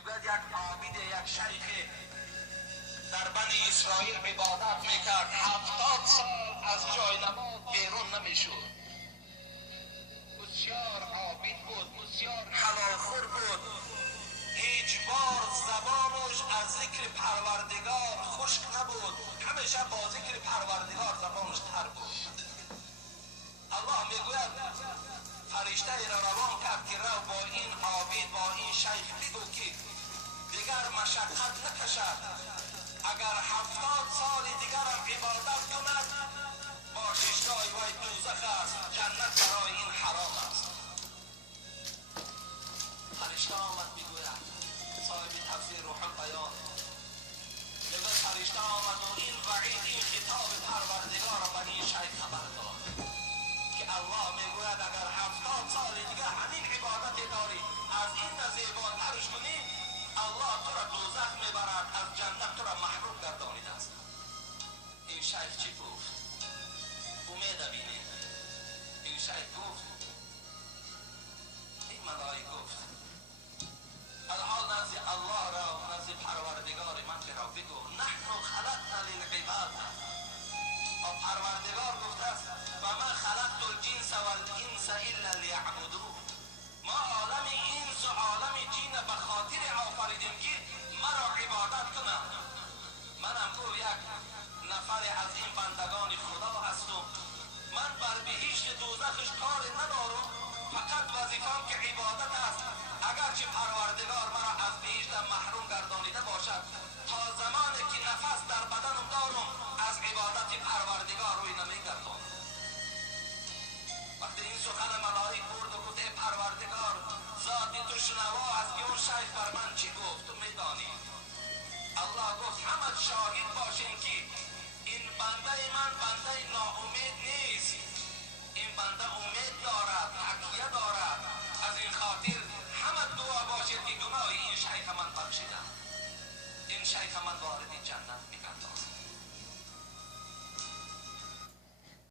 میگوید یک عابد، یک شیخ در بنی اسرائیل عبادت میکرد، 70 سال از جای نماز بیرون نمیشد. بسیار عابد بود، بسیار حلال خور بود، هیچ بار زبانش از ذکر پروردگار خشک نبود، همیشه با ذکر پروردگار زبانش تر بود. الله میگوید فرشته ای را روان کرد که رو با این عابد، با این شیخ بگو که دیگر مشقت نکشد، اگر 70 سال دیگر هم عبادت کند باششگاه وی دوزخ است، جنت برای این حرام است. فرشته آمد میگوید، صاحب تفسیر روح البیان میگوید فرشته آمد و این وعید، این خطاب پروردگار را به این شیخ خبر داد که الله میگوید اگر 70 سال دیگه همین عبادت داری، از این زیباترش کنی، الله تو را دوزخ میبرد، از جنت تو را محروم گردانیده است. این شیخ چی گفت؟ امید بینید. این شیخ گفت، این ملائک گفت الحال نزد الله را و نزد پروردگار من را بگو نحن خلقنا للعباد. و پروردگار گفته است و ما خلقت الجنس والانس الا لیعبدون. ما عالم انس و عالم جن به خاطر آفریدیم که مرا عبادت کنم. منم گو یک نفر از این بندگان خدا هستم، من بر بهشت دوزخش کار ندارم، فقط وظیفم که عبادت است. اگرچه پروردگار مرا از بهشت محروم گردانیده باشد، تا زمانی که نفس در بدنم دارم از عبادت پروردگار روی نمیگردانم. وقتی این سخن ملائک برد و گفت ای پروردگار، ذات تو شنوا است که اون شیخ بر من چی گفت، تو میدانی. الله گفت همه شاهد باشین که این بنده من بنده ناامید نیست، این بنده امید دارد، تکیه دارد. از این خاطر همه دعا باشید که گناه این شیخ من بخشیدم، این شیخ من وارد جنت میگرداند.